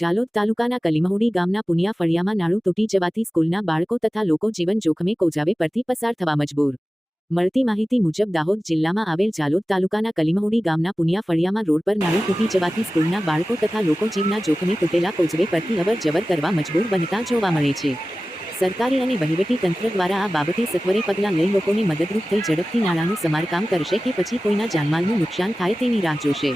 જાલોદ તાલુકાના કલીમહોડી ગામના પુનિયા ફળિયામાં નાળું તૂટી જવાથી સ્કૂલના બાળકો તથા લોકો જીવન જોખમે કોઝાવે પરથી પસાર થવા મજબૂર. મળતી માહિતી મુજબ દાહોદ જિલ્લામાં આવેલ જાલોદ તાલુકાના કલીમહોડી ગામના પુનિયા ફળિયામાં રોડ પર નાળું તૂટી જવાથી સ્કૂલના બાળકો તથા લોકો જીવના જોખમે તૂટેલા કોઝવે પરથી અવર જવર કરવા મજબૂર બનતા જોવા મળે છે. સરકારી અને વહીવટી તંત્ર દ્વારા આ બાબતે સત્વરે પગલાં લઈ લોકોને મદદરૂપ થઈ ઝડપથી નાળાનું સમારકામ કરશે કે પછી કોઈના જાનમાલનું નુકસાન થાય તેની રાહ જોશે.